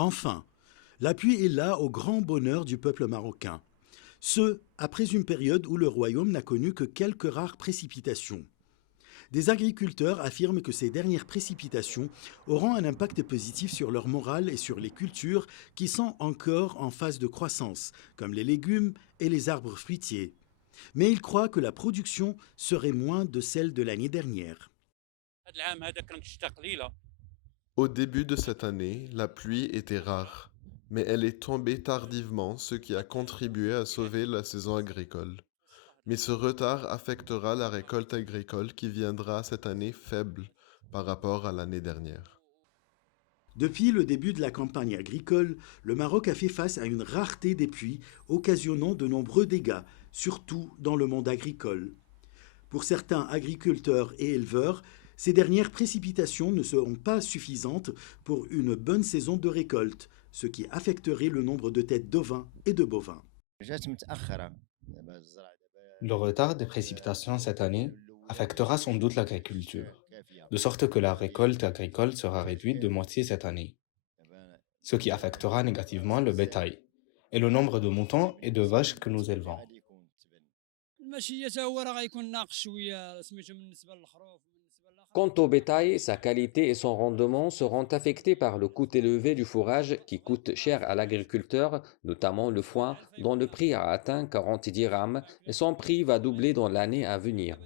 Enfin, la pluie est là au grand bonheur du peuple marocain. Ce, après une période où le royaume n'a connu que quelques rares précipitations. Des agriculteurs affirment que ces dernières précipitations auront un impact positif sur leur morale et sur les cultures qui sont encore en phase de croissance, comme les légumes et les arbres fruitiers. Mais ils croient que la production serait moins de celle de l'année dernière. Au début de cette année, la pluie était rare, mais elle est tombée tardivement, ce qui a contribué à sauver la saison agricole. Mais ce retard affectera la récolte agricole qui viendra cette année faible par rapport à l'année dernière. Depuis le début de la campagne agricole, le Maroc a fait face à une rareté des pluies, occasionnant de nombreux dégâts, surtout dans le monde agricole. Pour certains agriculteurs et éleveurs, ces dernières précipitations ne seront pas suffisantes pour une bonne saison de récolte, ce qui affecterait le nombre de têtes d'ovins et de bovins. Le retard des précipitations cette année affectera sans doute l'agriculture, de sorte que la récolte agricole sera réduite de moitié cette année, ce qui affectera négativement le bétail et le nombre de moutons et de vaches que nous élevons. Quant au bétail, sa qualité et son rendement seront affectés par le coût élevé du fourrage qui coûte cher à l'agriculteur, notamment le foin, dont le prix a atteint 40 dirhams et son prix va doubler dans l'année à venir.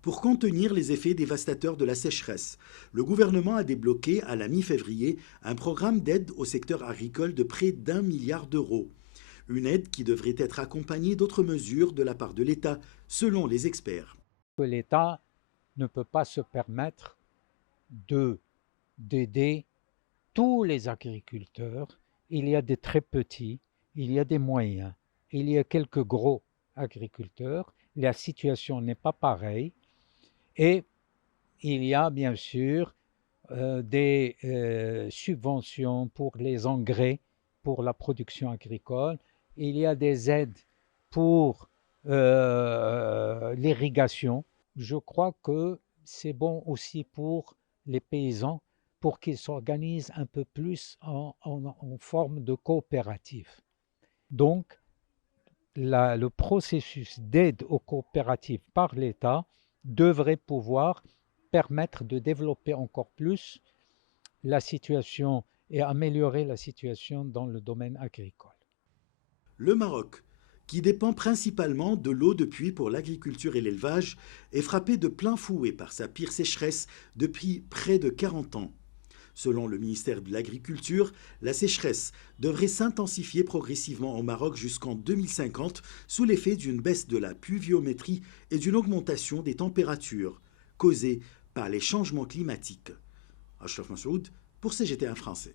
Pour contenir les effets dévastateurs de la sécheresse, le gouvernement a débloqué à la mi-février un programme d'aide au secteur agricole de près d'1 milliard d'euros. Une aide qui devrait être accompagnée d'autres mesures de la part de l'État, selon les experts. L'État ne peut pas se permettre d'aider tous les agriculteurs. Il y a des très petits, il y a des moyens, il y a quelques gros agriculteurs. La situation n'est pas pareille. Et il y a bien sûr des subventions pour les engrais, pour la production agricole. Il y a des aides pour l'irrigation. Je crois que c'est bon aussi pour les paysans pour qu'ils s'organisent un peu plus en forme de coopérative. Donc, le processus d'aide aux coopératives par l'État devrait pouvoir permettre de développer encore plus la situation et améliorer la situation dans le domaine agricole. Le Maroc, qui dépend principalement de l'eau de pluie pour l'agriculture et l'élevage, est frappé de plein fouet par sa pire sécheresse depuis près de 40 ans. Selon le ministère de l'Agriculture, la sécheresse devrait s'intensifier progressivement au Maroc jusqu'en 2050 sous l'effet d'une baisse de la pluviométrie et d'une augmentation des températures causées par les changements climatiques. Ashraf Massoud pour CGT1 français.